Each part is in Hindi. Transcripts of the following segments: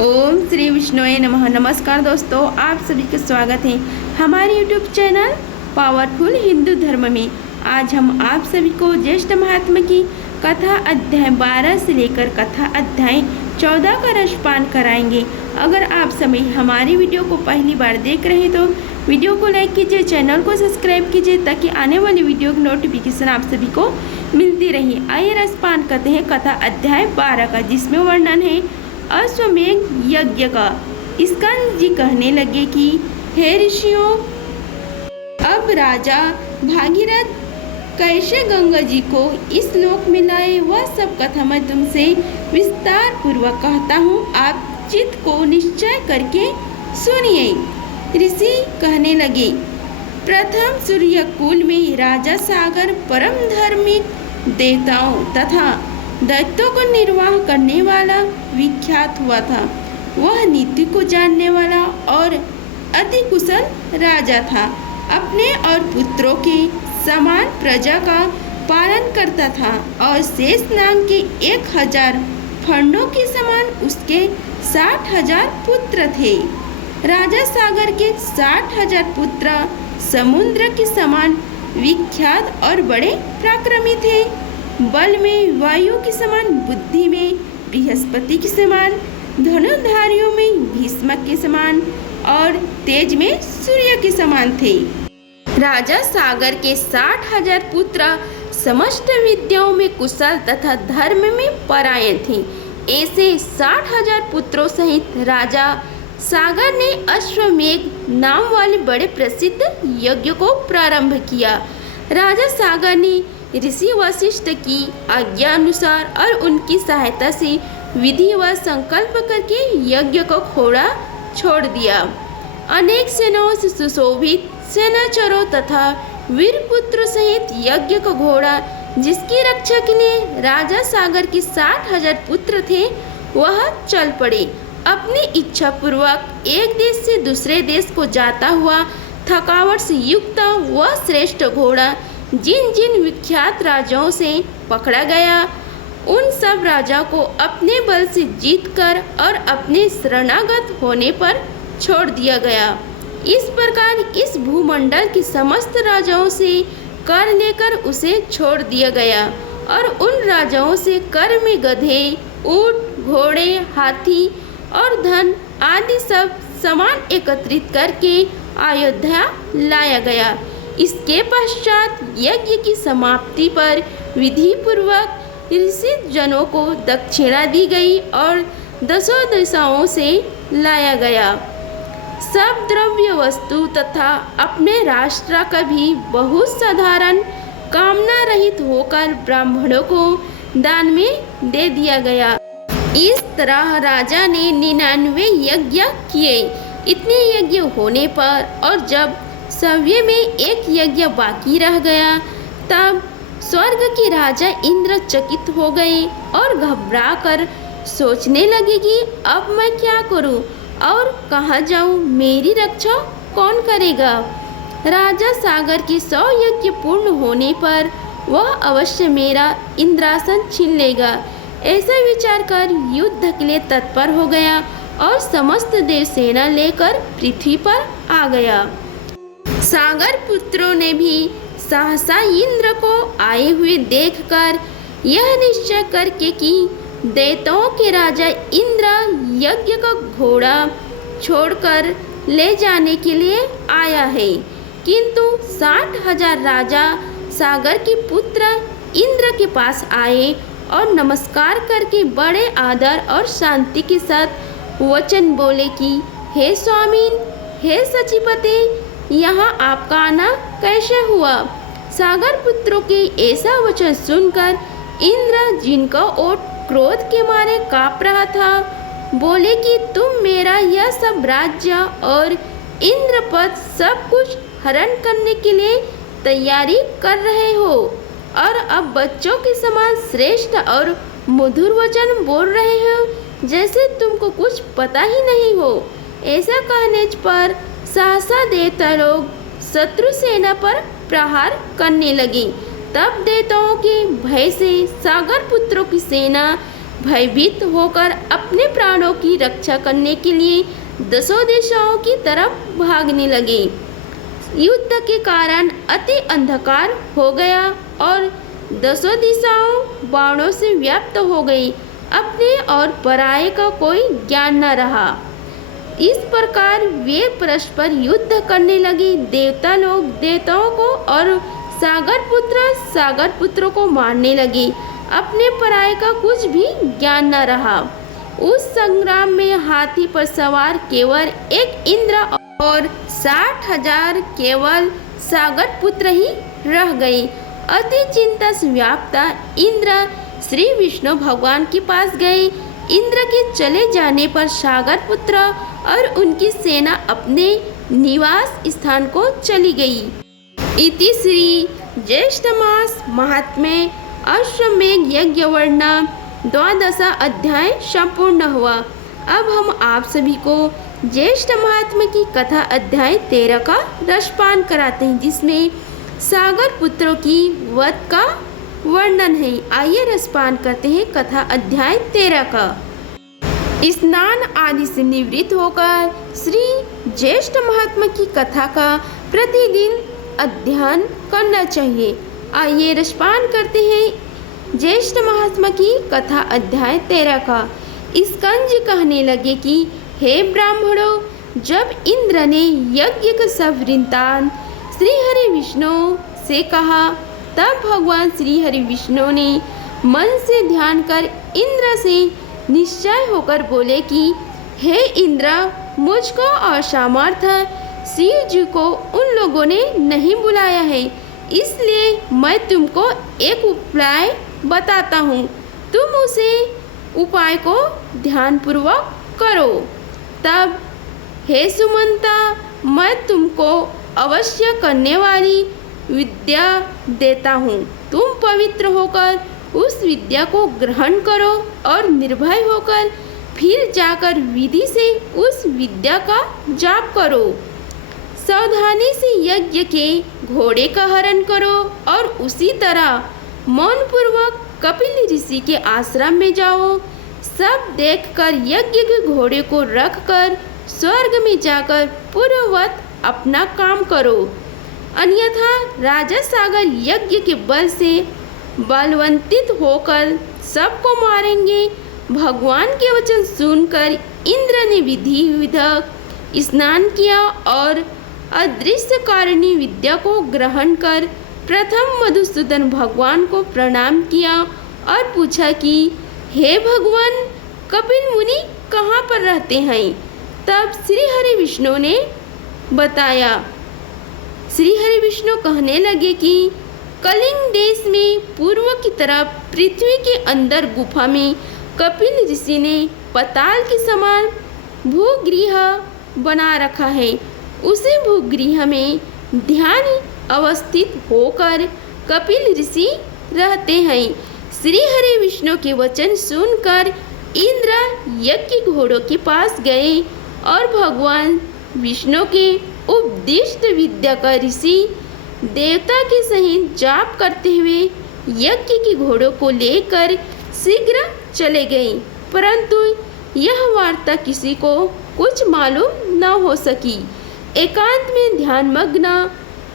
ओम श्री विष्णुवे नमः। नमस्कार दोस्तों, आप सभी का स्वागत है हमारे यूट्यूब चैनल पावरफुल हिंदू धर्म में। आज हम आप सभी को ज्येष्ठ महात्मा की कथा अध्याय 12 से लेकर कथा अध्याय 14 का रसपान कराएंगे। अगर आप सभी हमारी वीडियो को पहली बार देख रहे हैं तो वीडियो को लाइक कीजिए, चैनल को सब्सक्राइब कीजिए ताकि आने वाली वीडियो की नोटिफिकेशन आप सभी को मिलती रही। आइए रसपान करते हैं कथा अध्याय 12 का, जिसमें वर्णन है अश्वमेघ यज्ञ का। स्कंद जी कहने लगे कि हे ऋषियों, अब राजा भागीरथ कैसे गंगा जी को इस लोक में लाए वह सब कथा मैं तुमसे विस्तार पूर्वक कहता हूँ। आप चित्त को निश्चय करके सुनिए। ऋषि कहने लगे, प्रथम सूर्य कुल में राजा सागर परम धार्मिक देवताओं तथा दैत्यों को निर्वाह करने वाला विख्यात हुआ था। वह नीति को जानने वाला और अति कुशल राजा था। अपने और पुत्रों के समान प्रजा का पालन करता था और शेष नाग के 1000 फंडों के समान उसके 60,000 पुत्र थे। राजा सागर के 60,000 पुत्र समुद्र के समान विख्यात और बड़े पराक्रमी थे। बल में वायु के समान, बुद्धि में बृहस्पति के समान, धनुर्धारियों में भीष्म के समान और तेज में सूर्य के समान थे। राजा सागर के 60,000 पुत्र समस्त विद्याओं में कुशल तथा धर्म में परायण थे। ऐसे 60,000 पुत्रों सहित राजा सागर ने अश्वमेघ नाम वाले बड़े प्रसिद्ध यज्ञ को प्रारंभ किया। राजा सागर ने ऋषि वशिष्ठ की आज्ञा अनुसार और उनकी सहायता से विधि व संकल्प करके यज्ञ को खोड़ा छोड़ दिया। अनेक सेनाओं से सुशोभित सेनाचरों तथा वीरपुत्र सहित यज्ञ को घोड़ा, जिसकी रक्षा के लिए राजा सागर के 60,000 पुत्र थे, वह चल पड़े। अपनी इच्छा पूर्वक एक देश से दूसरे देश को जाता हुआ थकावट से युक्त वह श्रेष्ठ घोड़ा जिन जिन विख्यात राजाओं से पकड़ा गया, उन सब राजाओं को अपने बल से जीतकर और अपने शरणागत होने पर छोड़ दिया गया। इस प्रकार इस भूमंडल के समस्त राजाओं से कर लेकर उसे छोड़ दिया गया और उन राजाओं से कर में गधे, ऊंट, घोड़े, हाथी और धन आदि सब सामान एकत्रित करके अयोध्या लाया गया। इसके पश्चात यज्ञ की समाप्ति पर विधि पूर्वक ऋषि जनों को दक्षिणा दी गई और 10 दिशाओं से लाया गया। सब द्रव्य वस्तु तथा अपने राष्ट्र का भी बहुत साधारण कामना रहित होकर ब्राह्मणों को दान में दे दिया गया। इस तरह राजा ने 99 यज्ञ किए। इतने यज्ञ होने पर और जब सव्य में एक यज्ञ बाकी रह गया, तब स्वर्ग के राजा इंद्र चकित हो गए और घबरा कर सोचने लगे कि अब मैं क्या करूं और कहाँ जाऊं, मेरी रक्षा कौन करेगा। राजा सागर के 100 यज्ञ पूर्ण होने पर वह अवश्य मेरा इंद्रासन छीन लेगा। ऐसा विचार कर युद्ध के लिए तत्पर हो गया और समस्त देव सेना लेकर पृथ्वी पर आ गया। सागर पुत्रों ने भी सहसा इंद्र को आए हुए देखकर यह निश्चय करके कि दैत्यों के राजा इंद्र यज्ञ का घोड़ा छोड़कर ले जाने के लिए आया है। किंतु 60,000 राजा सागर के पुत्र इंद्र के पास आए और नमस्कार करके बड़े आदर और शांति के साथ वचन बोले कि हे स्वामीन, हे सचिपते, यहाँ आपका आना कैसे हुआ। सागर पुत्रों के ऐसा वचन सुनकर इंद्र, जिनका ओठ क्रोध के मारे काँप रहा था, बोले कि तुम मेरा यह सब राज्य और इंद्रपद सब कुछ हरण करने के लिए तैयारी कर रहे हो और अब बच्चों के समान श्रेष्ठ और मधुर वचन बोल रहे हो जैसे तुमको कुछ पता ही नहीं हो। ऐसा कहने पर सहसा देवता लोग शत्रु सेना पर प्रहार करने लगी। तब देवताओं के भय से सागर पुत्रों की सेना भयभीत होकर अपने प्राणों की रक्षा करने के लिए दसों दिशाओं की तरफ भागने लगे। युद्ध के कारण अति अंधकार हो गया और दसों दिशाओं बाणों से व्याप्त हो गई। अपने और पराये का कोई ज्ञान न रहा। इस प्रकार वे परस्पर युद्ध करने लगे। देवता लोग देवताओं को और सागर पुत्रों को मारने लगे। अपने पराये का कुछ भी ज्ञान न रहा। उस संग्राम में हाथी पर सवार केवल एक इंद्र और 60,000 केवल सागर पुत्र ही रह गए। अति चिंता से व्याप्ता इंद्र श्री विष्णु भगवान के पास गए। इंद्र के चले जाने पर सागर पुत्र और उनकी सेना अपने निवास स्थान को चली गई। इति श्री ज्येष्ठ मास महात्म्य अश्वमेध यज्ञ वर्णन 12 अध्याय संपूर्ण हुआ। अब हम आप सभी को ज्येष्ठ महात्म्य की कथा अध्याय 13 का रसपान कराते हैं, जिसमें सागर पुत्रों की वध का वर्णन है। आइए रसपान करते हैं कथा अध्याय 13 का। स्नान आदि से निवृत्त होकर श्री ज्येष्ठ महात्मा की कथा का प्रतिदिन अध्ययन करना चाहिए। आइए रसपान करते हैं ज्येष्ठ महात्मा की कथा अध्याय 13 का। स्कंद कहने लगे कि हे ब्राह्मणों, जब इंद्र ने यज्ञ का सब वृत्तांत श्री हरि विष्णु से कहा, तब भगवान श्री हरि विष्णु ने मन से ध्यान कर इंद्र से निश्चय होकर बोले कि हे इंद्र, मुझको असामर्थ्य शिव जी को उन लोगों ने नहीं बुलाया है, इसलिए मैं तुमको एक उपाय बताता हूँ। तुम उसे उपाय को ध्यानपूर्वक करो। तब हे सुमंता, मैं तुमको अवश्य करने वाली विद्या देता हूँ। तुम पवित्र होकर उस विद्या को ग्रहण करो और निर्भय होकर फिर जाकर विधि से उस विद्या का जाप करो। सावधानी से यज्ञ के घोड़े का हरण करो और उसी तरह मौनपूर्वक कपिल ऋषि के आश्रम में जाओ। सब देखकर यज्ञ के घोड़े को रखकर स्वर्ग में जाकर पूर्ववत अपना काम करो, अन्यथा राजा सागर यज्ञ के बल से बलवंतित होकर सबको मारेंगे। भगवान के वचन सुनकर इंद्र ने विधि विधक स्नान किया और अदृश्य कारिणी विद्या को ग्रहण कर प्रथम मधुसूदन भगवान को प्रणाम किया और पूछा कि हे भगवान, कपिल मुनि कहाँ पर रहते हैं? तब श्री हरि विष्णु ने बताया। श्री हरि विष्णु कहने लगे कि कलिंग देश में पूर्व की तरफ पृथ्वी के अंदर गुफा में कपिल ऋषि ने पताल के समान भूगृह बना रखा है। उसी भूगृह में ध्यान अवस्थित होकर कपिल ऋषि रहते हैं। श्री हरि विष्णु के वचन सुनकर इंद्र यज्ञ घोड़ों के पास गए और भगवान विष्णु के उपदिष्ट विद्या का ऋषि देवता के सहित जाप करते हुए यज्ञ के घोड़ों को लेकर शीघ्र चले गए। परंतु यह वार्ता किसी को कुछ मालूम न हो सकी। एकांत में ध्यानमग्न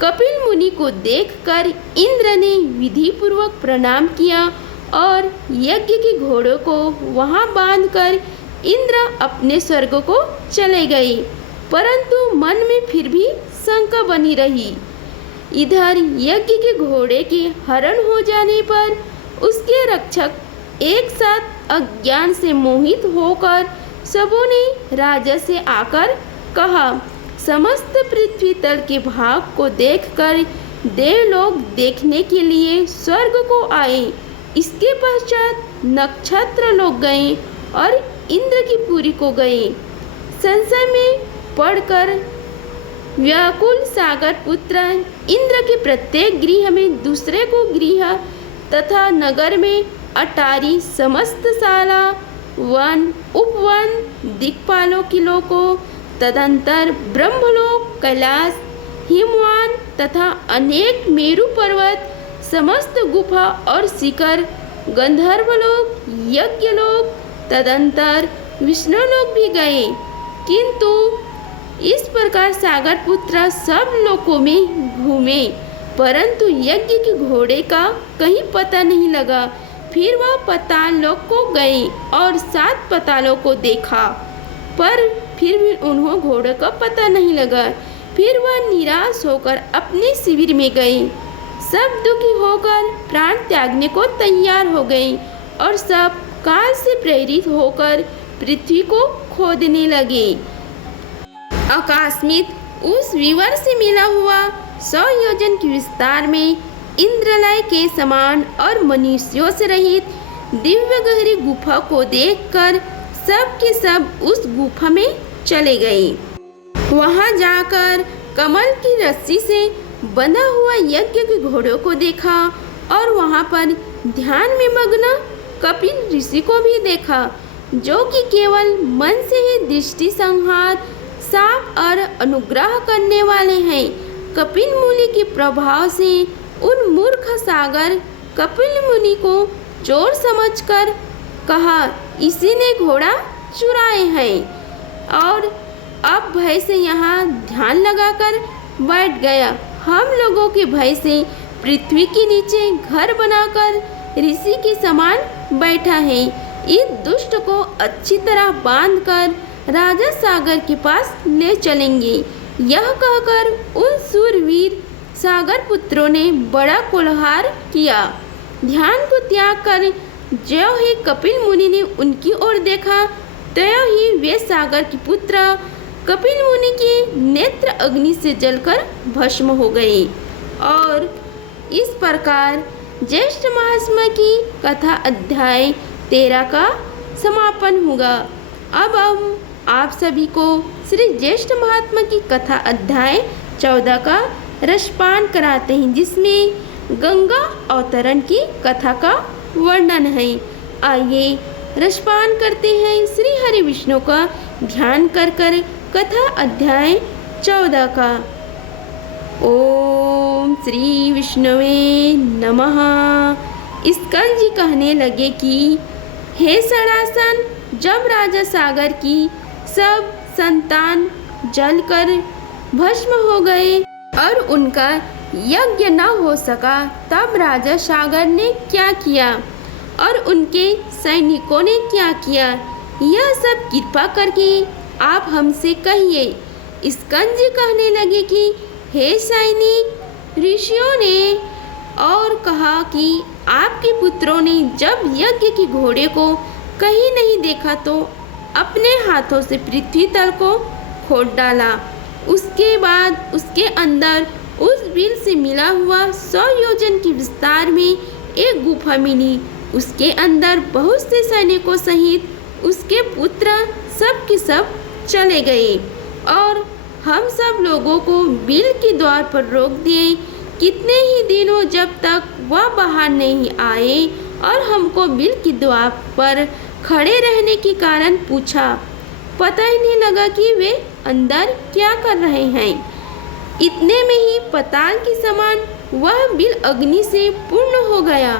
कपिल मुनि को देखकर इंद्र ने विधि पूर्वक प्रणाम किया और यज्ञ के घोड़ों को वहां बांधकर इंद्र अपने स्वर्ग को चले गए। परंतु मन में फिर भी शंका बनी रही। इधर यज्ञ के घोड़े के हरण हो जाने पर उसके रक्षक एक साथ अज्ञान से मोहित होकर सबों ने राजा से आकर कहा, समस्त पृथ्वी तल के भाग को देखकर देवलोक देखने के लिए स्वर्ग को आए। इसके पश्चात नक्षत्र लोग गए और इंद्र की पुरी को गए। संशय में पढ़कर व्याकुल सागर पुत्र इंद्र के प्रत्येक गृह में दूसरे को गृह तथा नगर में अटारी समस्त शाला वन उपवन दिक्पालों की लोकों तदंतर ब्रह्मलोक कैलाश हिमवान तथा अनेक मेरु पर्वत समस्त गुफा और शिखर गंधर्वलोक, यज्ञलोक, तदंतर विष्णुलोक भी गए, किंतु इस प्रकार सागर पुत्र सब लोकों में घूमे, परंतु यज्ञ के घोड़े का कहीं पता नहीं लगा। फिर वह पाताल लोक को गए और 7 पातालों को देखा, पर फिर भी उन्हें घोड़े का पता नहीं लगा। फिर वह निराश होकर अपने शिविर में गए। सब दुखी होकर प्राण त्यागने को तैयार हो गए और सब काल से प्रेरित होकर पृथ्वी को खोदने लगे। अकस्मात उस विवर से मिला हुआ 100 योजन के विस्तार में इंद्रलय के समान और मनुष्यों से रहित दिव्य गहरी गुफा को देखकर सब के सब उस गुफा में चले गए। वहां जाकर कमल की रस्सी से बंधा हुआ यज्ञ के घोड़ों को देखा और वहां पर ध्यान में मग्न कपिल ऋषि को भी देखा, जो कि केवल मन से ही दृष्टि संहार, साप और अनुग्रह करने वाले हैं। कपिल मुनि के प्रभाव से उन मूर्ख सागर कपिल मुनि को चोर समझकर कहा, इसी ने घोड़ा चुराए हैं, और अब भय से यहाँ ध्यान लगाकर बैठ गया। हम लोगों के भय से पृथ्वी के नीचे घर बनाकर ऋषि के समान बैठा है। इस दुष्ट को अच्छी तरह बांधकर राजा सागर के पास ले चलेंगे। यह कहकर उन सूरवीर सागर पुत्रों ने बड़ा कोलाहल किया। ध्यान को त्याग कर ज्यों ही कपिल मुनि ने उनकी ओर देखा, त्यों ही वे सागर के पुत्र कपिल मुनि के नेत्र अग्नि से जलकर भस्म हो गए। और इस प्रकार ज्येष्ठ महात्मा की कथा अध्याय 13 का समापन होगा। अब हम आप सभी को श्री ज्येष्ठ महात्मा की कथा अध्याय 14 का रसपान कराते हैं, जिसमें गंगा अवतरण की कथा का वर्णन है। आइए रसपान करते हैं श्री हरि विष्णु का ध्यान कर कथा अध्याय 14 का। ओम श्री विष्णुवे नमः। स्कंद जी कहने लगे कि हे सड़ासन, जब राजा सागर की सब संतान जलकर भस्म हो गए और उनका यज्ञ न हो सका, तब राजा सागर ने क्या किया और उनके सैनिकों ने क्या किया, यह सब कृपा करके आप हमसे कहिए। स्कंद जी कहने लगे कि हे सैनिक, ऋषियों ने और कहा कि आपके पुत्रों ने जब यज्ञ के घोड़े को कहीं नहीं देखा तो अपने हाथों से पृथ्वी तल को खोद डाला। उसके बाद उसके अंदर उस बिल से मिला हुआ 100 योजन के विस्तार में एक गुफा मिली। उसके अंदर बहुत से सैनिकों सहित उसके पुत्र सब के सब चले गए और हम सब लोगों को बिल के द्वार पर रोक दिए। कितने ही दिनों जब तक वह बाहर नहीं आए और हमको बिल के द्वार पर खड़े रहने के कारण पूछा। पता ही नहीं लगा कि वे अंदर क्या कर रहे हैं। इतने में ही पाताल के समान वह बिल अग्नि से पूर्ण हो गया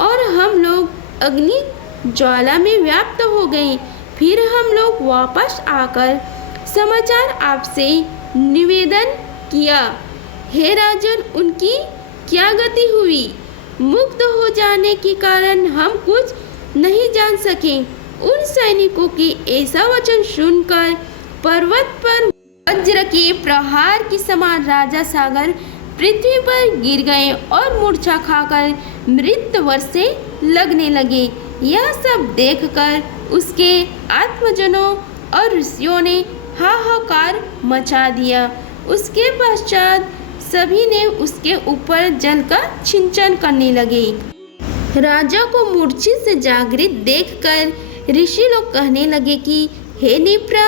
और हम लोग अग्नि ज्वाला में व्याप्त हो गए। फिर हम लोग वापस आकर समाचार आपसे निवेदन किया। हे राजन, उनकी क्या गति हुई? मुक्त हो जाने के कारण हम कुछ नहीं जान सके। उन सैनिकों के ऐसा वचन सुनकर पर्वत पर वज्र के प्रहार के समान राजा सागर पृथ्वी पर गिर गए और मूर्छा खाकर मृत वर्षे लगने लगे। यह सब देखकर उसके आत्मजनों और ऋषियों ने हाहाकार मचा दिया। उसके पश्चात सभी ने उसके ऊपर जल का छिंचन करने लगे। राजा को मूर्छित से जागृत देखकर ऋषि लोग कहने लगे कि हे निप्रा,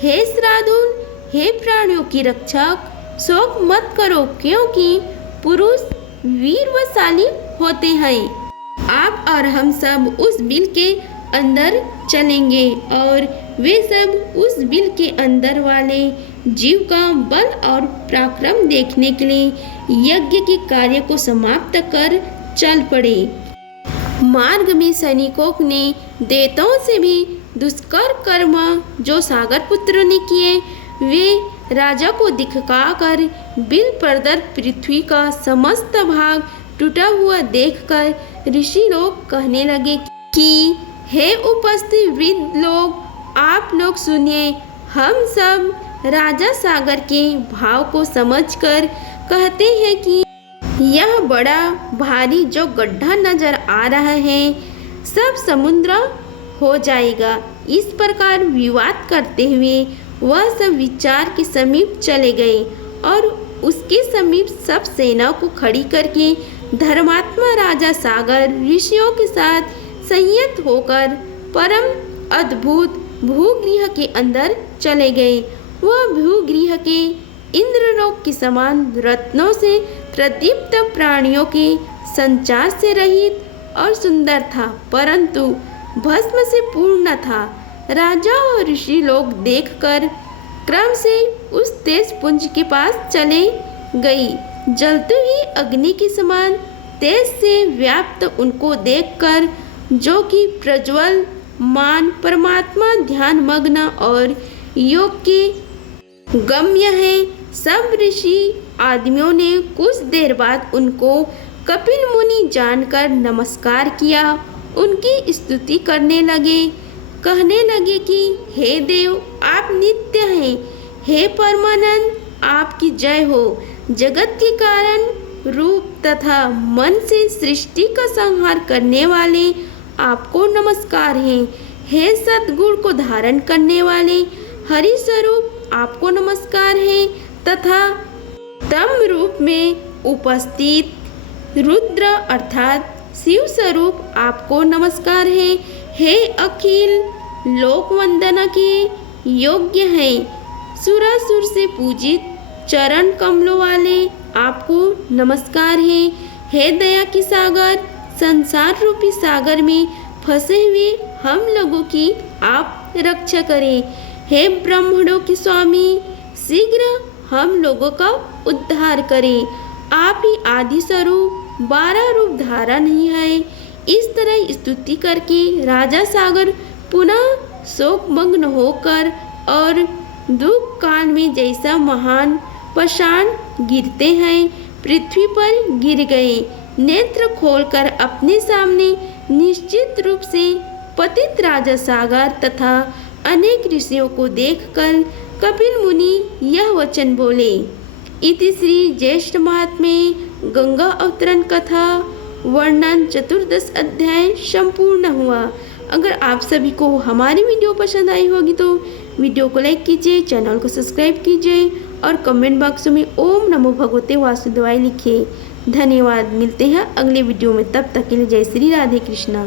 हे श्राद्धुल, हे प्राणियों की रक्षक, शोक मत करो, क्योंकि पुरुष वीरवशाली होते हैं। आप और हम सब उस बिल के अंदर चलेंगे और वे सब उस बिल के अंदर वाले जीव का बल और पराक्रम देखने के लिए यज्ञ के कार्य को समाप्त कर चल पड़े। मार्ग में सैनिकों ने देवताओं से भी दुष्कर कर्म जो सागर पुत्र ने किए वे राजा को दिखलाकर बिल प्रदर पृथ्वी का समस्त भाग टूटा हुआ देखकर ऋषि लोग कहने लगे कि हे उपस्थित वृद्ध लोग, आप लोग सुनिए। हम सब राजा सागर के भाव को समझकर कहते हैं कि यह बड़ा भारी जो गड्ढा नजर आ रहा है सब समुद्र हो जाएगा। इस प्रकार विवाद करते हुए वह सब विचार के समीप चले गए और उसके समीप सब सेना को खड़ी करके धर्मात्मा राजा सागर ऋषियों के साथ संयत होकर परम अद्भुत भूगृह के अंदर चले गए। वह भूगृह के इंद्रलोक के समान रत्नों से प्रदीप्त प्राणियों के संचार से रहित और सुंदर था, परंतु भस्म से पूर्ण था। राजा और ऋषि लोग देखकर क्रम से उस तेज पुंज के पास चले गई। जलते हुई अग्नि के समान तेज से व्याप्त उनको देखकर, जो कि प्रज्वल मान परमात्मा ध्यान मग्न और योग के गम्य है, सब ऋषि आदमियों ने कुछ देर बाद उनको कपिल मुनि जानकर नमस्कार किया, उनकी स्तुति करने लगे, कहने लगे कि हे देव, आप नित्य हैं, हे परमानंद, आपकी जय हो। जगत के कारण रूप तथा मन से सृष्टि का संहार करने वाले आपको नमस्कार है। हे सद्गुण को धारण करने वाले हरि स्वरूप आपको नमस्कार है तथा तम रूप में उपस्थित रुद्र अर्थात शिव स्वरूप आपको नमस्कार है। हे अखिल लोक वंदना के योग्य हैं, सुरासुर से पूजित चरण कमलों वाले आपको नमस्कार है। हे दया के सागर, संसार रूपी सागर में फंसे हुए हम लोगों की आप रक्षा करें। हे ब्राह्मणों के स्वामी, शीघ्र हम लोगों का उद्धार करें। आप ही आदि स्वरूप 12 रूप धारण ही है। इस तरह स्तुति करके राजा सागर पुनः शोकमग्न होकर और दुख काल में जैसा महान पाषाण गिरते हैं, पृथ्वी पर गिर गए। नेत्र खोलकर अपने सामने निश्चित रूप से पतित राजा सागर तथा अनेक ऋषियों को देखकर कपिल मुनि यह वचन बोले। इति श्री ज्येष्ठ महात्म्ये गंगा अवतरण कथा वर्णन 14 अध्याय संपूर्ण हुआ। अगर आप सभी को हमारी वीडियो पसंद आई होगी तो वीडियो को लाइक कीजिए, चैनल को सब्सक्राइब कीजिए और कमेंट बॉक्स में ओम नमो भगवते वासुदेवाय लिखिए। धन्यवाद। मिलते हैं अगले वीडियो में, तब तक के लिए जय श्री राधे कृष्णा।